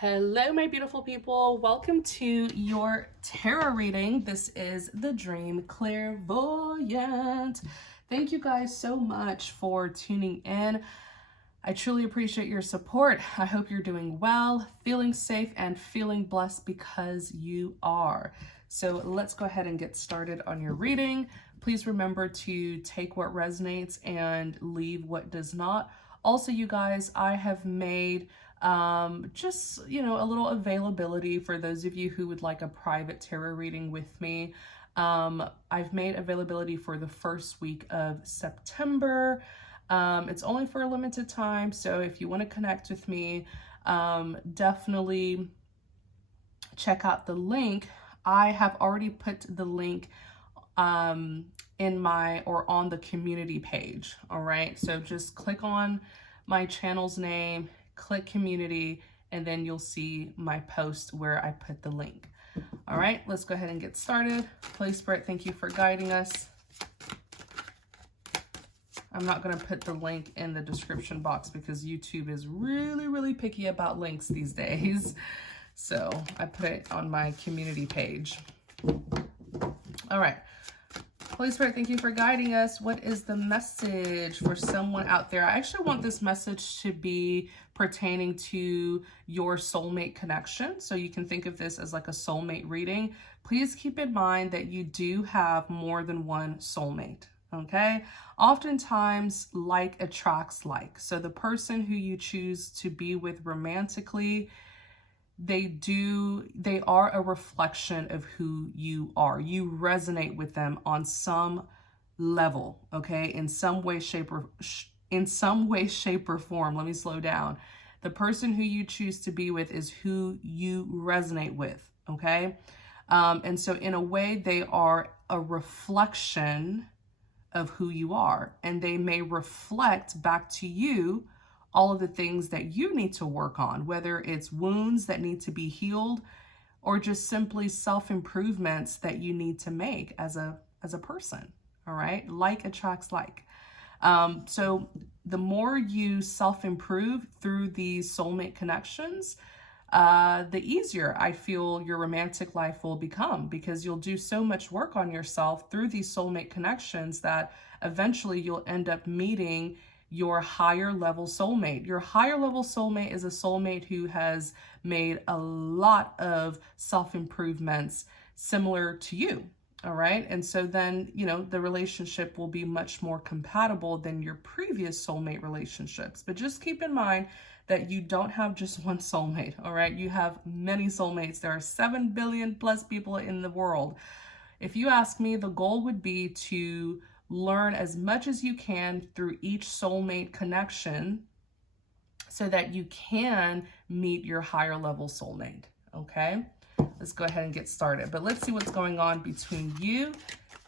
Hello, my beautiful people. Welcome to your tarot reading. This is the Dream Clairvoyant. Thank you guys so much for tuning in. I truly appreciate your support. I hope you're doing well, feeling safe, and feeling blessed because you are. So let's go ahead and get started on your reading. Please remember to take what resonates and leave what does not. Also, you guys, I have made just a little availability for those of you who would like a private tarot reading with me. I've made availability for the first week of September. It's only for a limited time, so if you want to connect with me, definitely check out the link. I have already put the link in my or on the community page. All right, so just click on my channel's name, click community, and then you'll see my post where I put the link. All right, let's go ahead and get started. Holy Spirit, thank you for guiding us. I'm not going to put the link in the description box because YouTube is really picky about links these days. So I put it on my community page. All right. Holy Spirit, thank you for guiding us. What is the message for someone out there? I actually want this message to be pertaining to your soulmate connection. So you can think of this as like a soulmate reading. Please keep in mind that you do have more than one soulmate. Okay. Oftentimes, like attracts like. So the person who you choose to be with romantically, they are a reflection of who you are. You resonate with them on some level, okay? In some way, shape, or form. Let me slow down. The person who you choose to be with is who you resonate with, okay? And so in a way, they are a reflection of who you are, and they may reflect back to you all of the things that you need to work on, whether it's wounds that need to be healed or just simply self-improvements that you need to make as a person. All right, like attracts like. So the more you self-improve through these soulmate connections, the easier I feel your romantic life will become, because you'll do so much work on yourself through these soulmate connections that eventually you'll end up meeting your higher level soulmate. Your higher level soulmate is a soulmate who has made a lot of self-improvements similar to you. All right. And so then, the relationship will be much more compatible than your previous soulmate relationships. But just keep in mind that you don't have just one soulmate. All right. You have many soulmates. There are 7 billion plus people in the world. If you ask me, the goal would be to learn as much as you can through each soulmate connection so that you can meet your higher level soulmate. Okay, let's go ahead and get started. But let's see what's going on between you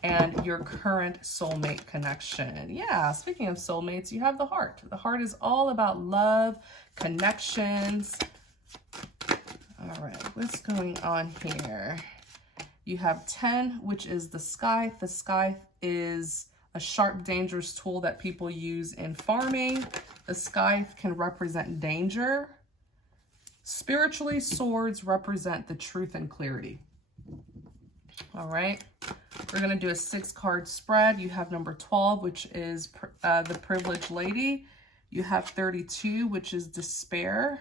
and your current soulmate connection. Yeah, speaking of soulmates, you have the heart. The heart is all about love, connections. All right, what's going on here? You have 10, which is the scythe. The scythe is a sharp, dangerous tool that people use in farming. The scythe can represent danger. Spiritually, swords represent the truth and clarity. All right, we're going to do a 6-card spread. You have number 12, which is the privileged lady. You have 32, which is despair.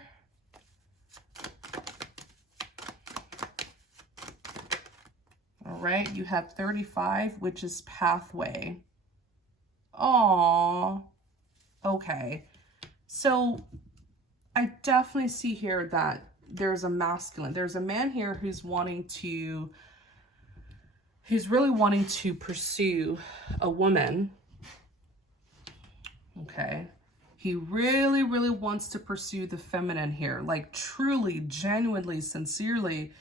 All right, you have 35, which is pathway. Aww. Okay. So I definitely see here that there's a masculine. There's a man here who's really wanting to pursue a woman. Okay. He really wants to pursue the feminine here, like truly, genuinely, sincerely.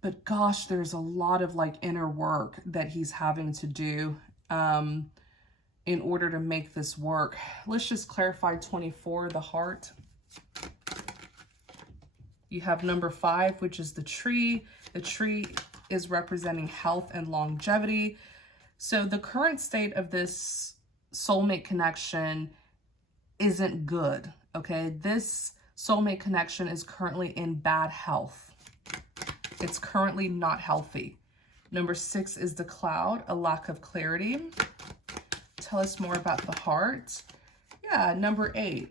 But gosh, there's a lot of like inner work that he's having to do in order to make this work. Let's just clarify 24, the heart. You have number 5, which is the tree. The tree is representing health and longevity. So the current state of this soulmate connection isn't good, okay? This soulmate connection is currently in bad health. It's currently not healthy. Number 6 is the Cloud, a lack of clarity. Tell us more about the Heart. Yeah, number 8.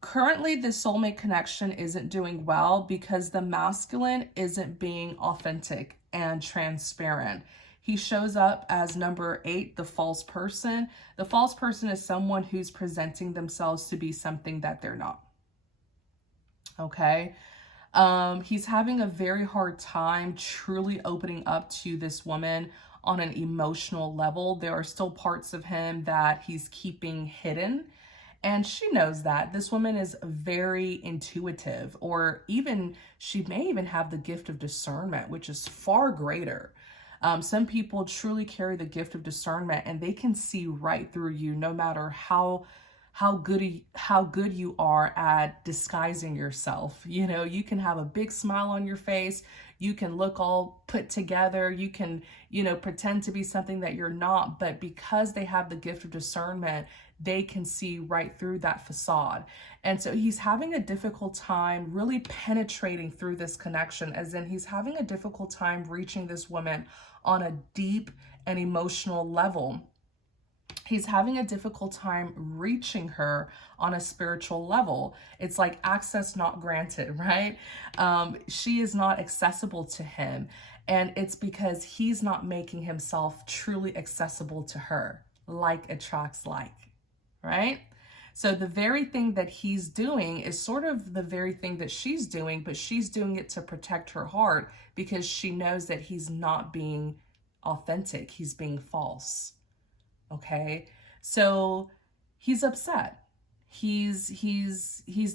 Currently, the soulmate connection isn't doing well because the masculine isn't being authentic and transparent. He shows up as number 8, the false person. The false person is someone who's presenting themselves to be something that they're not. Okay? He's having a very hard time truly opening up to this woman on an emotional level. There are still parts of him that he's keeping hidden. And she knows that. This woman is very intuitive, or even she may even have the gift of discernment, which is far greater. Some people truly carry the gift of discernment and they can see right through you no matter how good you are at disguising yourself. You know, you can have a big smile on your face. You can look all put together. You can, pretend to be something that you're not. But because they have the gift of discernment, they can see right through that facade. And so he's having a difficult time really penetrating through this connection, as in he's having a difficult time reaching this woman on a deep and emotional level. He's having a difficult time reaching her on a spiritual level. It's like access not granted, right? She is not accessible to him. And it's because he's not making himself truly accessible to her. Like attracts like, right? So the very thing that he's doing is sort of the very thing that she's doing, but she's doing it to protect her heart because she knows that he's not being authentic. He's being false. Okay, so he's upset. He's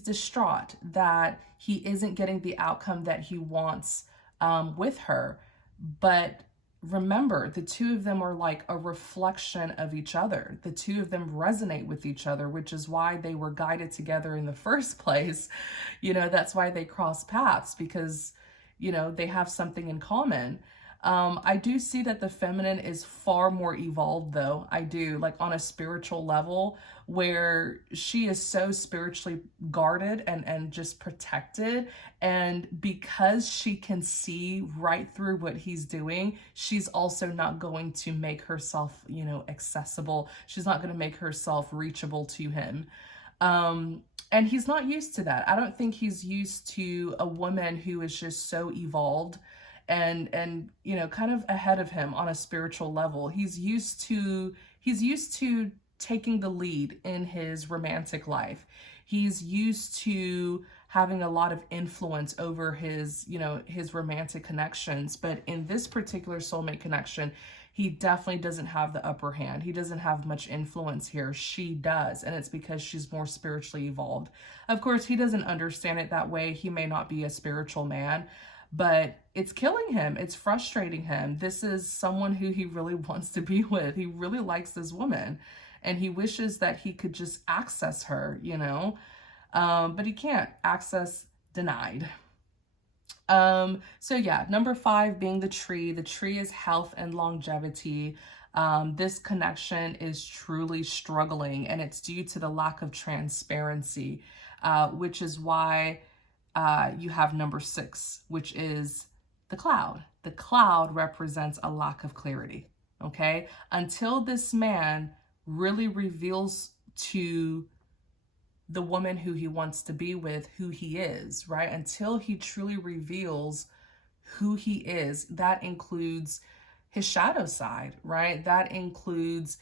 distraught that he isn't getting the outcome that he wants with her. But remember, the two of them are like a reflection of each other. The two of them resonate with each other, which is why they were guided together in the first place. That's why they cross paths, because, they have something in common. I do see that the feminine is far more evolved, though. I do, like on a spiritual level, where she is so spiritually guarded and just protected. And because she can see right through what he's doing, she's also not going to make herself, accessible. She's not going to make herself reachable to him. And he's not used to that. I don't think he's used to a woman who is just so evolved and kind of ahead of him on a spiritual level. He's used to taking the lead in his romantic life. He's used to having a lot of influence over his romantic connections. But in this particular soulmate connection, he definitely doesn't have the upper hand. He doesn't have much influence here. She does, and it's because she's more spiritually evolved. Of course, he doesn't understand it that way. He may not be a spiritual man, but it's killing him. It's frustrating him. This is someone who he really wants to be with. He really likes this woman, and he wishes that he could just access her, but he can't. Access denied. So yeah, number 5 being the tree. The tree is health and longevity. This connection is truly struggling, and it's due to the lack of transparency, which is why you have number 6, which is the cloud. The cloud represents a lack of clarity, okay? Until this man really reveals to the woman who he wants to be with who he is, right? Until he truly reveals who he is, that includes his shadow side, right? That includes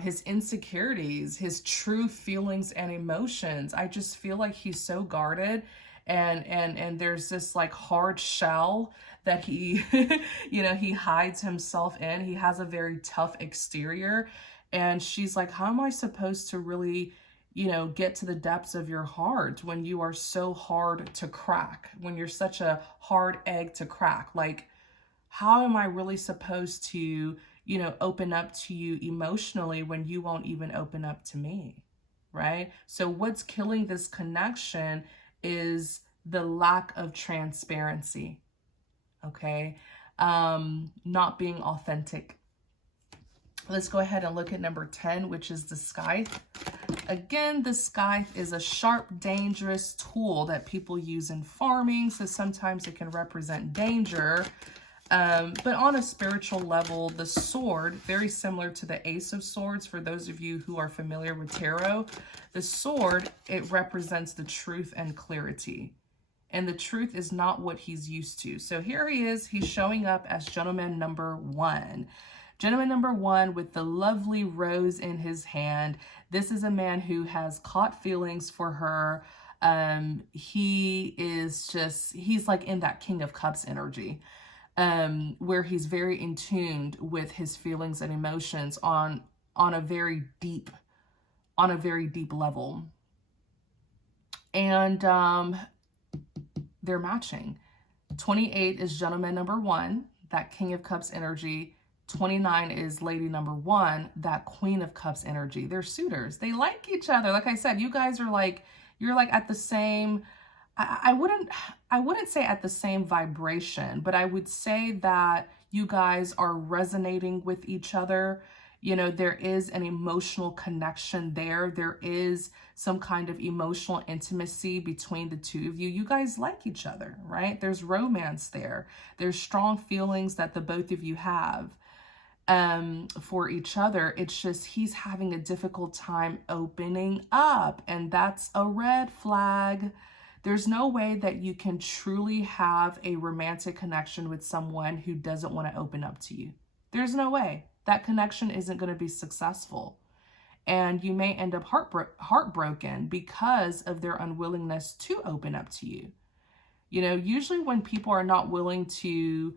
his insecurities, his true feelings and emotions. I just feel like he's so guarded, and there's this like hard shell that he he hides himself in. He has a very tough exterior, and she's like, how am I supposed to really get to the depths of your heart when you are so hard to crack, when you're such a hard egg to crack? Like, how am I really supposed to open up to you emotionally when you won't even open up to me, right? So what's killing this connection is the lack of transparency, okay? Not being authentic. Let's go ahead and look at number 10, which is the scythe. Again, the scythe is a sharp, dangerous tool that people use in farming. So sometimes it can represent danger. But on a spiritual level, the sword, very similar to the Ace of Swords, for those of you who are familiar with tarot, the sword, it represents the truth and clarity. And the truth is not what he's used to. So here he is, he's showing up as gentleman number 1. Gentleman number 1 with the lovely rose in his hand. This is a man who has caught feelings for her. He's like in that King of Cups energy, where he's very in tune with his feelings and emotions on a very deep level. And they're matching. 28 is gentleman number 1, that King of Cups energy. 29 is lady number 1, that Queen of Cups energy. They're suitors. They like each other. Like I said, you guys are like, you're like at the same, I wouldn't say at the same vibration, but I would say that you guys are resonating with each other. You know, there is an emotional connection there. There is some kind of emotional intimacy between the two of you. You guys like each other, right? There's romance there. There's strong feelings that the both of you have for each other. It's just he's having a difficult time opening up, and that's a red flag. There's no way that you can truly have a romantic connection with someone who doesn't want to open up to you. There's no way. That connection isn't going to be successful. And you may end up heartbroken because of their unwillingness to open up to you. You know, usually when people are not willing to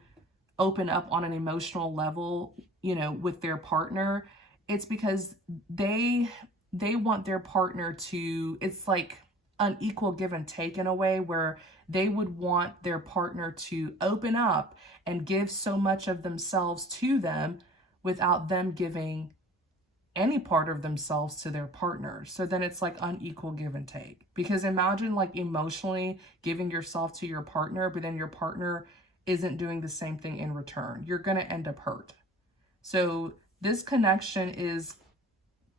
open up on an emotional level, you know, with their partner, it's because they want their partner to, it's like an equal give and take in a way, where they would want their partner to open up and give so much of themselves to them without them giving any part of themselves to their partner. So then it's like unequal give and take. Because imagine like emotionally giving yourself to your partner, but then your partner isn't doing the same thing in return. You're going to end up hurt. So this connection is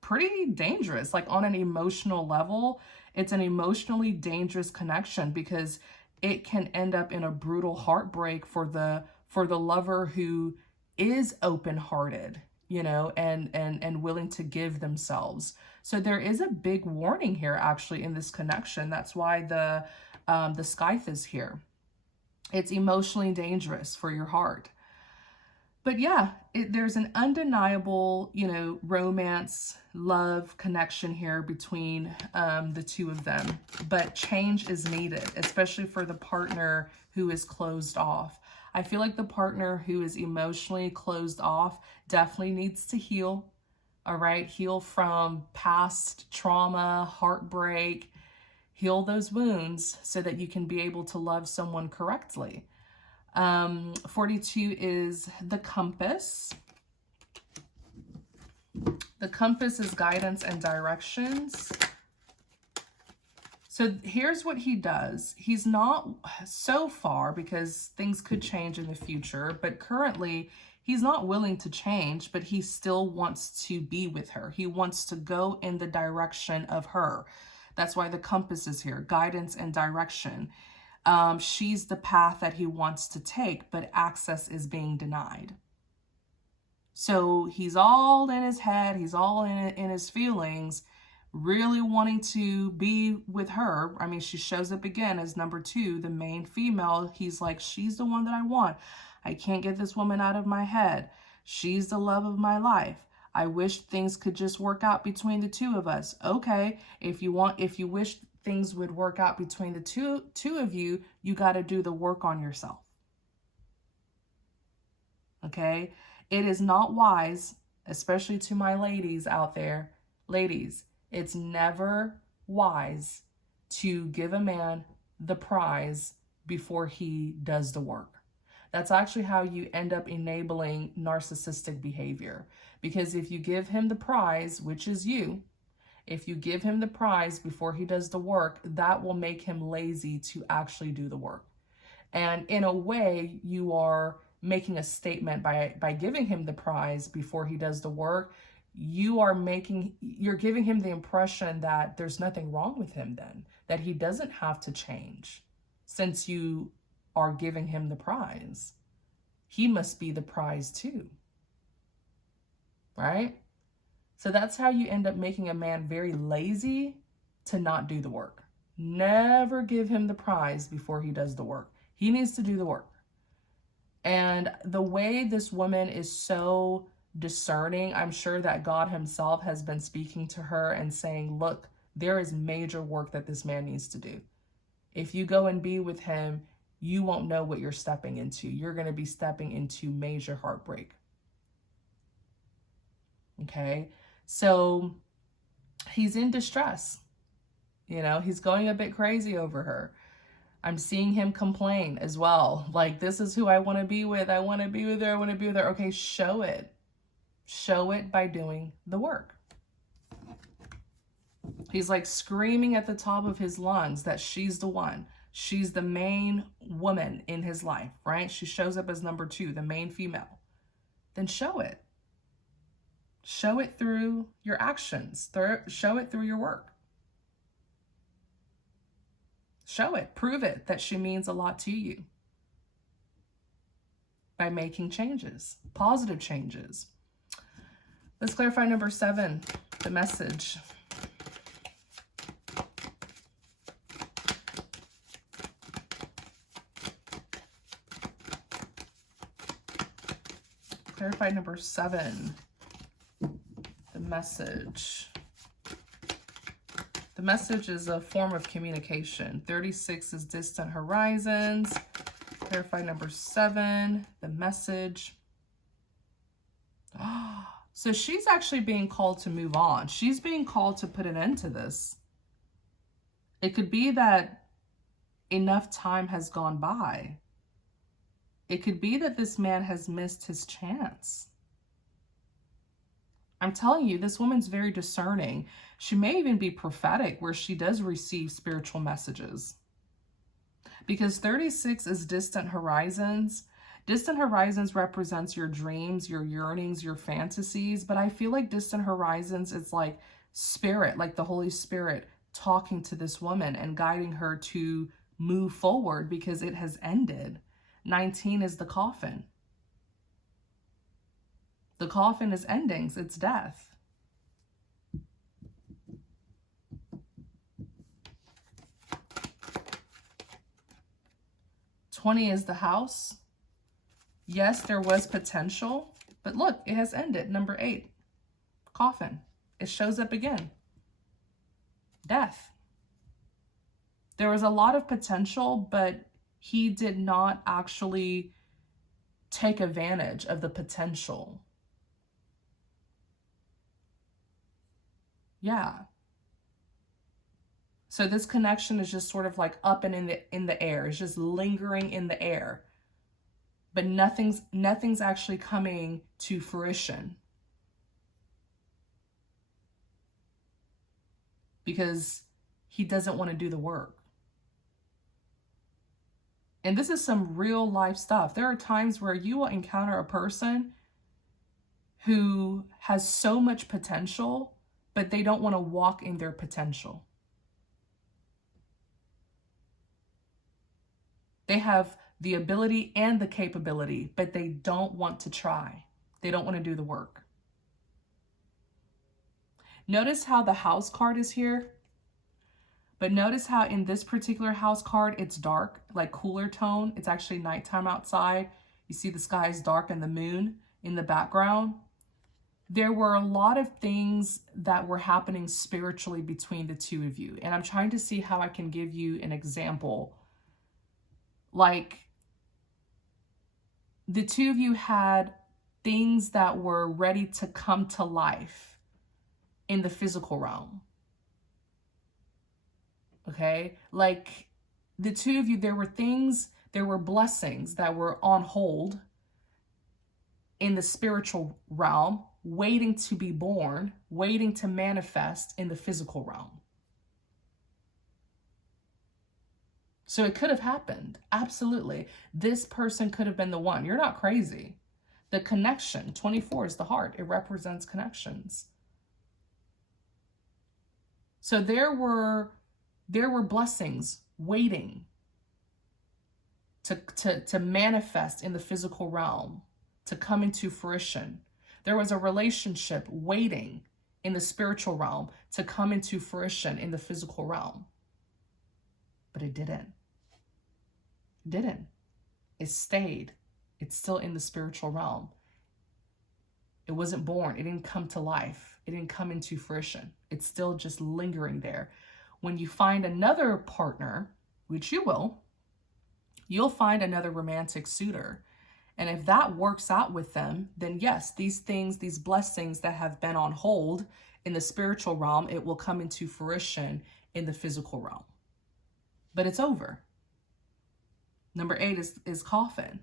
pretty dangerous. Like on an emotional level, it's an emotionally dangerous connection, because it can end up in a brutal heartbreak for the lover who is open-hearted, you know, and willing to give themselves. So there is a big warning here actually in this connection. That's why the scythe is here. It's emotionally dangerous for your heart. But yeah, there's an undeniable, you know, romance, love connection here between the two of them. But change is needed, especially for the partner who is closed off. I feel like the partner who is emotionally closed off definitely needs to heal, all right? Heal from past trauma, heartbreak, heal those wounds so that you can be able to love someone correctly. 42 is the compass. The compass is guidance and directions. So here's what he does. He's not, so far, because things could change in the future, but currently he's not willing to change, but he still wants to be with her. He wants to go in the direction of her. That's why the compass is here, guidance and direction. She's the path that he wants to take, but access is being denied. So he's all in his head, he's all in his feelings, really wanting to be with her. I mean, she shows up again as number 2, the main female. He's like, she's the one that I want. I can't get this woman out of my head. She's the love of my life. I wish things could just work out between the two of us. Okay, if you wish things would work out between the two of you, you got to do the work on yourself. Okay? It is not wise, especially to my ladies out there. Ladies, it's never wise to give a man the prize before he does the work. That's actually how you end up enabling narcissistic behavior. Because if you give him the prize, which is you, if you give him the prize before he does the work, that will make him lazy to actually do the work. And in a way, you are making a statement by giving him the prize before he does the work, you're giving him the impression that there's nothing wrong with him then, that he doesn't have to change since you are giving him the prize. He must be the prize too, right? So that's how you end up making a man very lazy to not do the work. Never give him the prize before he does the work. He needs to do the work. And the way this woman is so discerning, I'm sure that God himself has been speaking to her and saying, look, there is major work that this man needs to do. If you go and be with him, you won't know what you're stepping into. You're going to be stepping into major heartbreak. Okay, so he's in distress. You know, he's going a bit crazy over her. I'm seeing him complain as well. Like, this is who I want to be with. I want to be with her. I want to be with her. Okay, show it. Show it by doing the work. He's like screaming at the top of his lungs that she's the one. She's the main woman in his life, right? She shows up as number 2, the main female. Then show it. Show it through your actions. Show it through your work. Show it. Prove it that she means a lot to you by making changes, positive changes. Let's clarify number 7, the message. Clarify number 7, the message. The message is a form of communication. 36 is distant horizons. Clarify number 7, the message. So she's actually being called to move on. She's being called to put an end to this. It could be that enough time has gone by. It could be that this man has missed his chance. I'm telling you, this woman's very discerning. She may even be prophetic, where she does receive spiritual messages. Because 36 is distant horizons. Distant horizons represents your dreams, your yearnings, your fantasies. But I feel like distant horizons, it's like spirit, like the Holy Spirit talking to this woman and guiding her to move forward because it has ended. 19 is the coffin. The coffin is endings, it's death. $20 is the house. Yes, there was potential, but look, it has ended. Number 8, coffin. It shows up again. Death. There was a lot of potential, but he did not actually take advantage of the potential. Yeah. So this connection is just sort of like up and in the air. It's just lingering in the air. But nothing's actually coming to fruition. Because he doesn't want to do the work. And this is some real life stuff. There are times where you will encounter a person who has so much potential, but they don't want to walk in their potential. They have the ability and the capability, but they don't want to try. They don't want to do the work. Notice how the house card is here. But notice how in this particular house card, it's dark, like cooler tone. It's actually nighttime outside. You see the sky is dark and the moon in the background. There were a lot of things that were happening spiritually between the two of you. And I'm trying to see how I can give you an example. Like, the two of you had things that were ready to come to life in the physical realm. Okay? Like, the two of you, there were blessings that were on hold in the spiritual realm, waiting to be born, waiting to manifest in the physical realm. So it could have happened. Absolutely. This person could have been the one. You're not crazy. The connection, 24 is the heart. It represents connections. So there were blessings waiting to manifest in the physical realm, to come into fruition. There was a relationship waiting in the spiritual realm to come into fruition in the physical realm. But it didn't. It didn't. It stayed. It's still in the spiritual realm. It wasn't born. It didn't come to life. It didn't come into fruition. It's still just lingering there. When you find another partner, which you will, you'll find another romantic suitor. And if that works out with them, then yes, these things, these blessings that have been on hold in the spiritual realm, it will come into fruition in the physical realm. But it's over. Number 8 is coffin.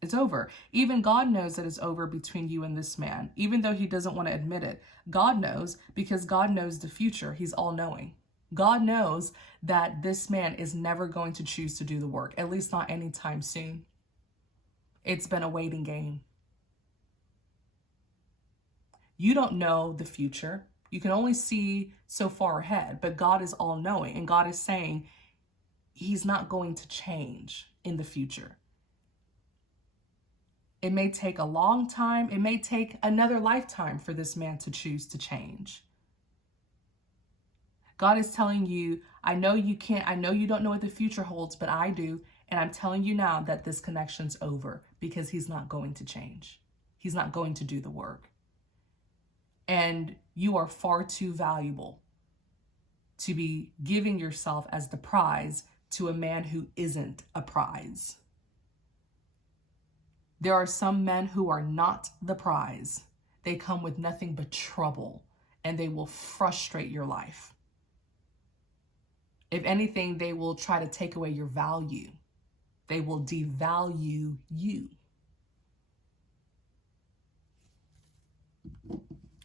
It's over. Even God knows that it's over between you and this man, even though he doesn't want to admit it. God knows, because God knows the future. He's all-knowing. God knows that this man is never going to choose to do the work, at least not anytime soon. It's been a waiting game. You don't know the future. You can only see so far ahead, but God is all-knowing, and God is saying he's not going to change in the future. It may take a long time. It may take another lifetime for this man to choose to change. God is telling you, I know you can't, I know you don't know what the future holds, but I do. And I'm telling you now that this connection's over, because he's not going to change. He's not going to do the work. And you are far too valuable to be giving yourself as the prize to a man who isn't a prize. There are some men who are not the prize. They come with nothing but trouble, and they will frustrate your life. If anything, they will try to take away your value. They will devalue you.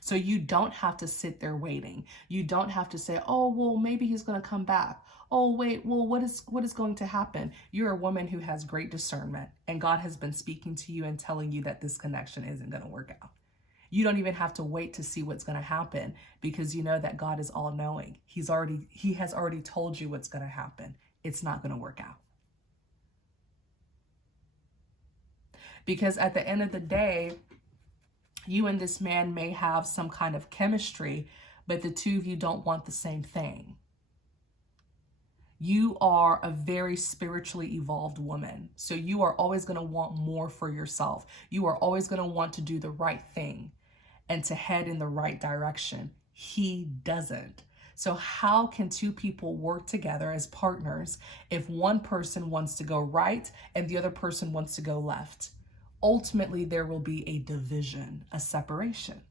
So you don't have to sit there waiting. You don't have to say, oh, well, maybe he's going to come back. Oh, wait, well, what is going to happen? You're a woman who has great discernment, and God has been speaking to you and telling you that this connection isn't going to work out. You don't even have to wait to see what's going to happen, because you know that God is all knowing. He has already told you what's going to happen. It's not going to work out. Because at the end of the day, you and this man may have some kind of chemistry, but the two of you don't want the same thing. You are a very spiritually evolved woman. So you are always going to want more for yourself. You are always going to want to do the right thing and to head in the right direction. He doesn't. So how can two people work together as partners if one person wants to go right and the other person wants to go left? Ultimately, there will be a division, a separation.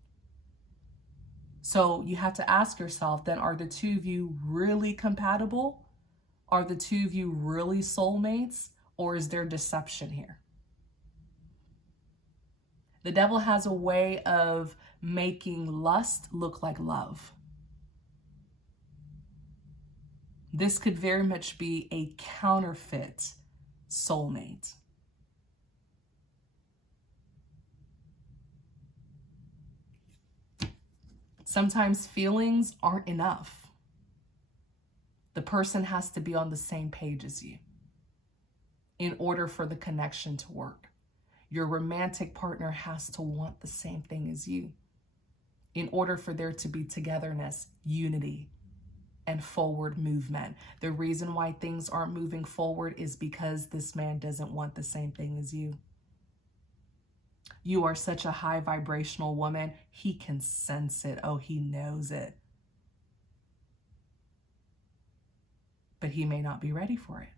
So you have to ask yourself, then, are the two of you really compatible? Are the two of you really soulmates? Or is there deception here? The devil has a way of making lust look like love. This could very much be a counterfeit soulmate. Sometimes feelings aren't enough. The person has to be on the same page as you in order for the connection to work. Your romantic partner has to want the same thing as you in order for there to be togetherness, unity, and forward movement. The reason why things aren't moving forward is because this man doesn't want the same thing as you. You are such a high vibrational woman. He can sense it. Oh, he knows it. But he may not be ready for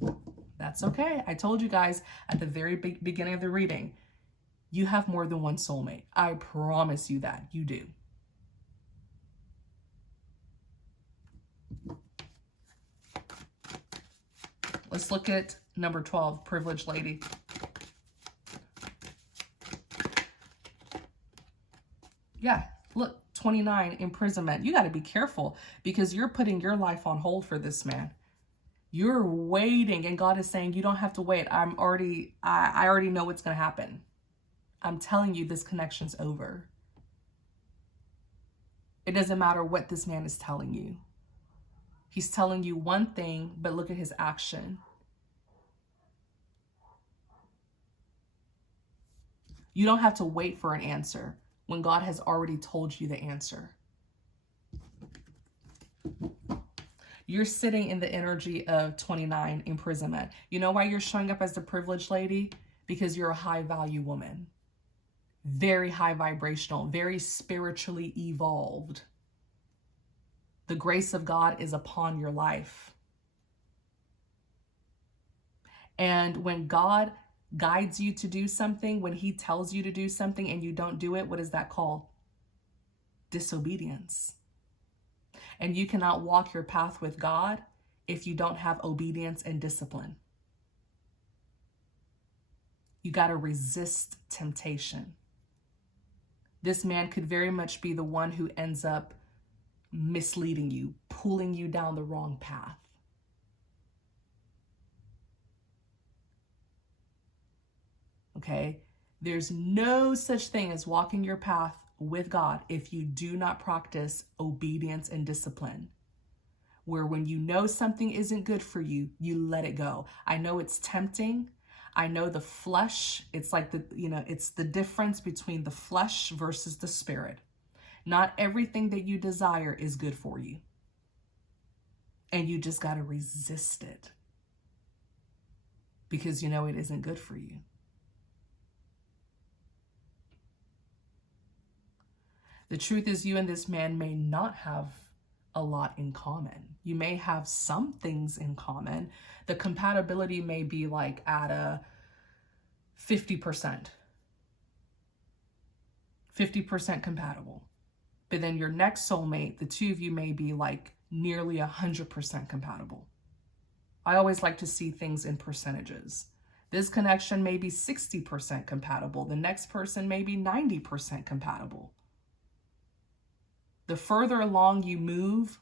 it. That's okay. I told you guys at the very beginning of the reading, you have more than one soulmate. I promise you that. You do. Let's look at number 12, privileged lady. Yeah, look, 29, imprisonment. You got to be careful because you're putting your life on hold for this man. You're waiting, and God is saying, you don't have to wait. I already know what's going to happen. I'm telling you, this connection's over. It doesn't matter what this man is telling you. He's telling you one thing, but look at his action. You don't have to wait for an answer when God has already told you the answer. You're sitting in the energy of 29, imprisonment. You know why you're showing up as the privileged lady? Because you're a high value woman. Very high vibrational, very spiritually evolved. The grace of God is upon your life. And when God guides you to do something, when he tells you to do something and you don't do it, what is that called? Disobedience. And you cannot walk your path with God if you don't have obedience and discipline. You got to resist temptation. This man could very much be the one who ends up misleading you, pulling you down the wrong path. Okay? There's no such thing as walking your path with God if you do not practice obedience and discipline. Where when you know something isn't good for you, you let it go. I know it's tempting. I know the flesh, it's like it's the difference between the flesh versus the spirit. Not everything that you desire is good for you. And you just got to resist it. Because you know it isn't good for you. The truth is, you and this man may not have a lot in common. You may have some things in common. The compatibility may be like at a 50%. 50% compatible. But then your next soulmate, the two of you may be like nearly 100% compatible. I always like to see things in percentages. This connection may be 60% compatible. The next person may be 90% compatible. The further along you move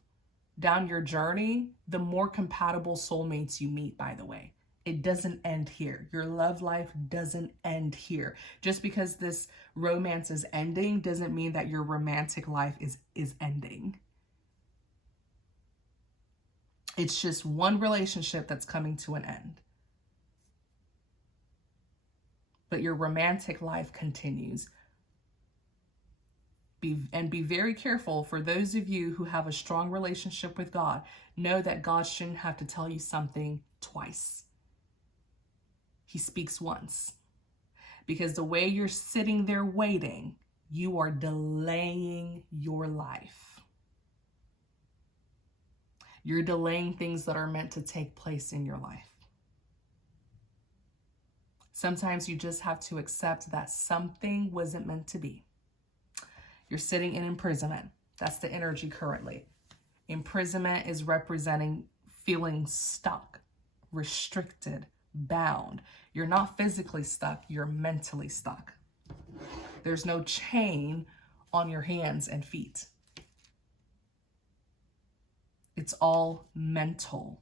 down your journey, the more compatible soulmates you meet, by the way. It doesn't end here. Your love life doesn't end here. Just because this romance is ending doesn't mean that your romantic life is ending. It's just one relationship that's coming to an end. But your romantic life continues. Be very careful. For those of you who have a strong relationship with God, know that God shouldn't have to tell you something twice. He speaks once. Because the way you're sitting there waiting, you are delaying your life. You're delaying things that are meant to take place in your life. Sometimes you just have to accept that something wasn't meant to be. You're sitting in imprisonment. That's the energy currently. Imprisonment is representing feeling stuck, restricted, bound. You're not physically stuck, you're mentally stuck. There's no chain on your hands and feet. It's all mental.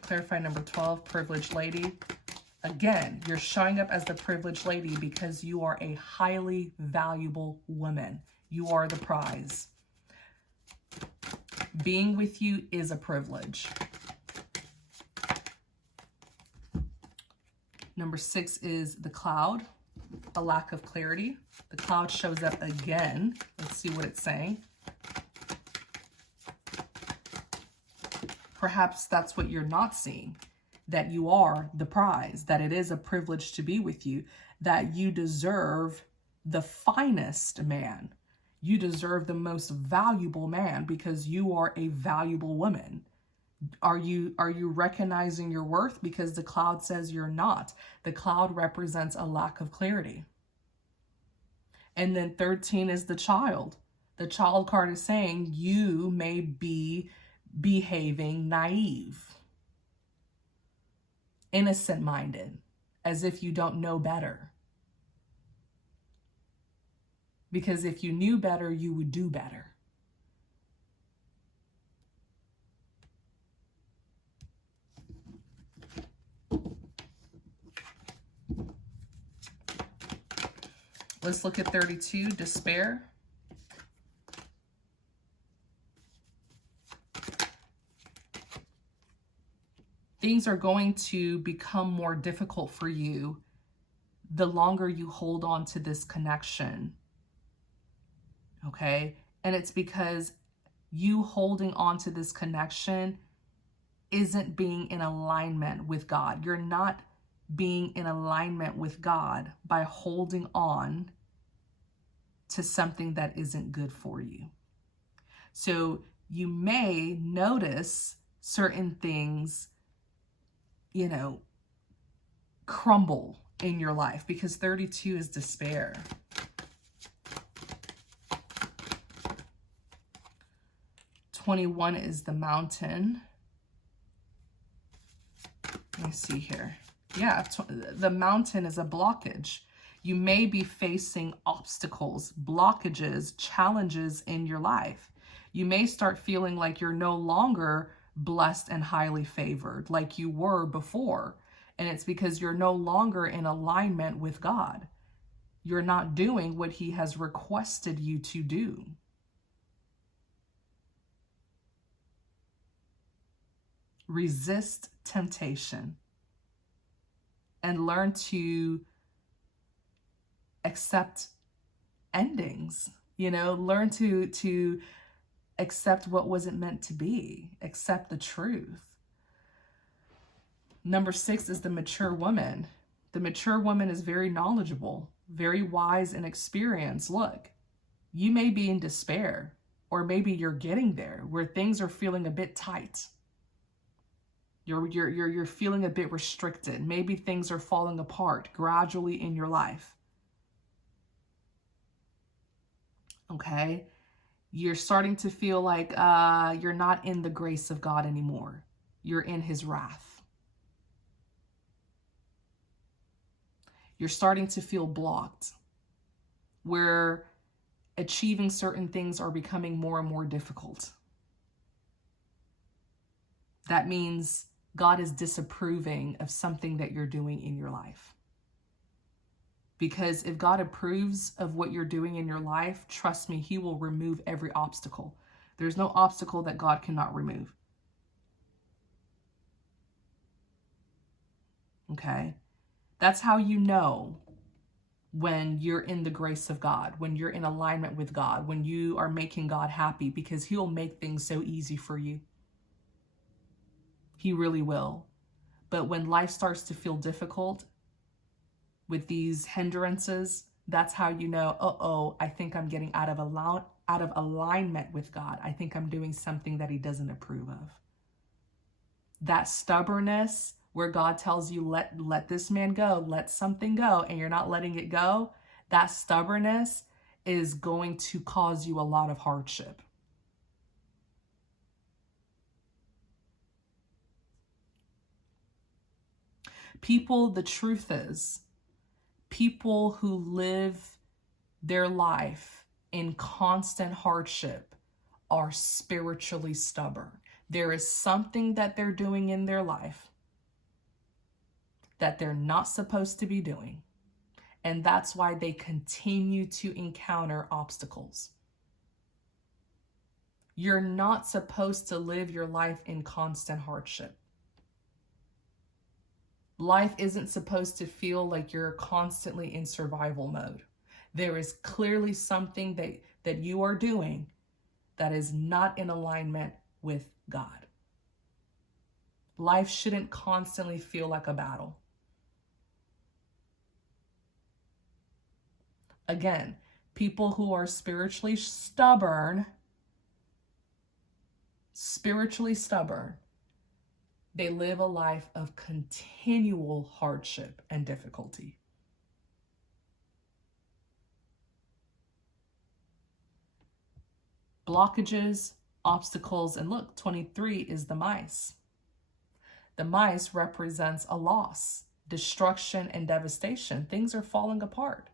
Clarify number 12, privileged lady. Again, you're showing up as the privileged lady because you are a highly valuable woman. You are the prize. Being with you is a privilege. Number 6 is the cloud, a lack of clarity. The cloud shows up again. Let's see what it's saying. Perhaps that's what you're not seeing, that you are the prize, that it is a privilege to be with you, that you deserve the finest man. You deserve the most valuable man because you are a valuable woman. Are you recognizing your worth? Because the cloud says you're not. The cloud represents a lack of clarity. And then 13 is the child. The child card is saying you may be behaving naive, innocent-minded, as if you don't know better. Because if you knew better, you would do better. Let's look at 32, despair. Things are going to become more difficult for you the longer you hold on to this connection. Okay? And it's because you holding on to this connection isn't being in alignment with God. You're not being in alignment with God by holding on to something that isn't good for you. So you may notice certain things, crumble in your life, because 32 is despair. "21 is the mountain." Let me see here. Yeah, the mountain is a blockage. You may be facing obstacles, blockages, challenges in your life. You may start feeling like you're no longer blessed and highly favored like you were before. And it's because you're no longer in alignment with God. You're not doing what He has requested you to do. Resist temptation and learn to accept endings, learn to accept what wasn't meant to be, accept the truth. Number 6 is the mature woman. The mature woman is very knowledgeable, very wise and experienced. Look, you may be in despair, or maybe you're getting there where things are feeling a bit tight. You're feeling a bit restricted. Maybe things are falling apart gradually in your life. Okay? You're starting to feel like you're not in the grace of God anymore. You're in His wrath. You're starting to feel blocked, where achieving certain things are becoming more and more difficult. That means God is disapproving of something that you're doing in your life. Because if God approves of what you're doing in your life, trust me, He will remove every obstacle. There's no obstacle that God cannot remove. Okay? That's how you know when you're in the grace of God, when you're in alignment with God, when you are making God happy, because He'll make things so easy for you. He really will. But when life starts to feel difficult with these hindrances, that's how you know, I think I'm getting out of alignment with God. I think I'm doing something that He doesn't approve of. That stubbornness where God tells you, let this man go, let something go, and you're not letting it go, that stubbornness is going to cause you a lot of hardship. People, the truth is, people who live their life in constant hardship are spiritually stubborn. There is something that they're doing in their life that they're not supposed to be doing. And that's why they continue to encounter obstacles. You're not supposed to live your life in constant hardship. Life isn't supposed to feel like you're constantly in survival mode. There is clearly something that you are doing that is not in alignment with God. Life shouldn't constantly feel like a battle. Again, people who are spiritually stubborn, they live a life of continual hardship and difficulty. Blockages, obstacles, and look, 23 is the mice. The mice represents a loss, destruction, and devastation. Things are falling apart.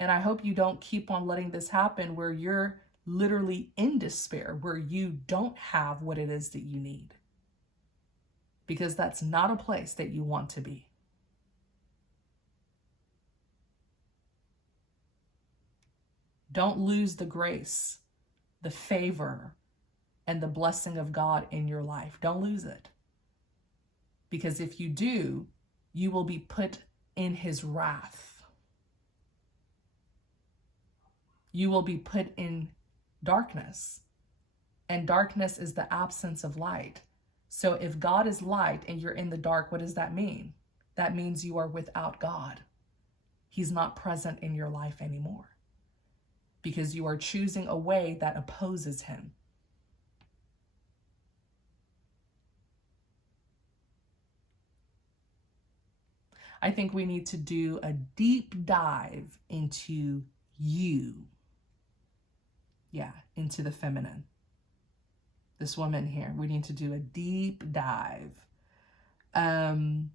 And I hope you don't keep on letting this happen where you're literally in despair, where you don't have what it is that you need. Because that's not a place that you want to be. Don't lose the grace, the favor, and the blessing of God in your life. Don't lose it. Because if you do, you will be put in his wrath. You will be put in darkness. And darkness is the absence of light. So if God is light and you're in the dark, what does that mean? That means you are without God. He's not present in your life anymore because you are choosing a way that opposes him. I think we need to do a deep dive into you. Yeah, into the feminine. This woman here, we need to do a deep dive and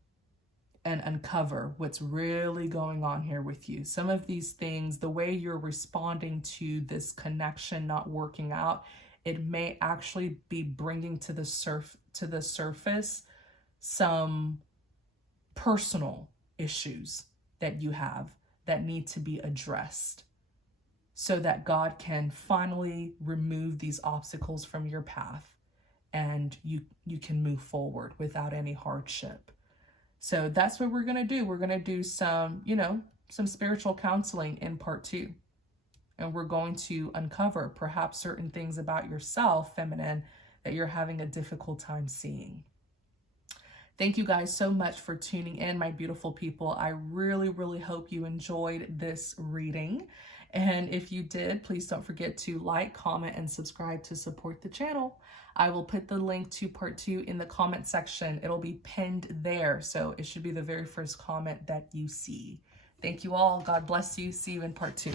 uncover what's really going on here with you. Some of these things, the way you're responding to this connection not working out, it may actually be bringing to the surface some personal issues that you have that need to be addressed so that God can finally remove these obstacles from your path and you can move forward without any hardship. So that's what we're going to do. We're going to do some, some spiritual counseling in part 2. And we're going to uncover perhaps certain things about yourself, feminine, that you're having a difficult time seeing. Thank you guys so much for tuning in, my beautiful people. I really, really hope you enjoyed this reading. And if you did, please don't forget to like, comment, and subscribe to support the channel. I will put the link to part 2 in the comment section. It'll be pinned there, so it should be the very first comment that you see. Thank you all. God bless you. See you in part 2.